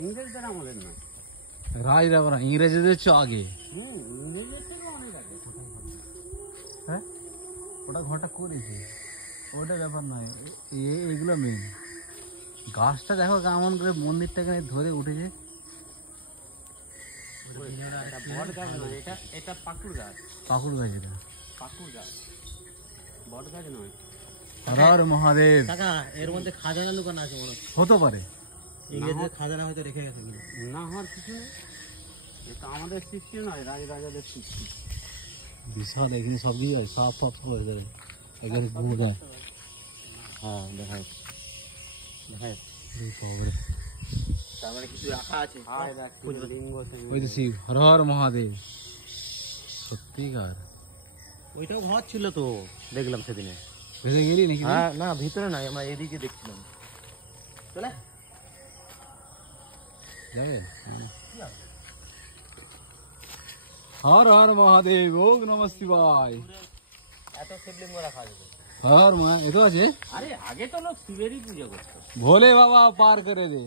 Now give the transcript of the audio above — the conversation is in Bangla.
ইংরেজদের আমাদের নয়, রাজরা বলা ইংরেজদের চেয়ে আগে। ইংরেজদের থেকে অনেক আগে। হ্যাঁ ওটা ঘরটা করেছে, ওটা ব্যাপার নয়, এগুলো মেন। গাছটা দেখো কেমন করে মন্দিরটাকে ধরে উঠেছে। এটা বট গাছ নয়, এটা পাকুড় গাছ। পাকুড় গাছ, এটা পাকুড় গাছ, বট গাছ নয়। হর হর মহাদেব। কাকা এর মধ্যে খাজানা লুকানো আছে মনে হচ্ছে, হতে পারে, ইংরেজদের খাজানা হয়তো রেখে গেছে। না হওয়ার কিছু নেই, এটা আমাদের সৃষ্টি নয়, রাজাদের সৃষ্টি। বিশাল এখানে সব কিছু হয়, সব সব হয়ে যাবে এখানে ঘুরে যায়। হ্যাঁ দেখা যাচ্ছে, দেখা যাচ্ছে। তার মানে কিছু রাখা আছে। ওই তো শিব, হর হর মহাদেব, সত্যিকার। ওইটাও ঘর ছিল তো, দেখলাম সেদিনে। ভেসে গেলি নাকি? হ্যাঁ না ভিতরে নাই, আমরা এদিকে দেখছিলাম। চলে যাবে। হর হর মহাদেব, ওম নমঃ শিবায়। এত শিবলিঙ্গ রাখা আছে। হর মা, এতো আছে। আরে আগে তো লোক শিবেরই পুজো করতো। ভোলে বাবা পার করে দে।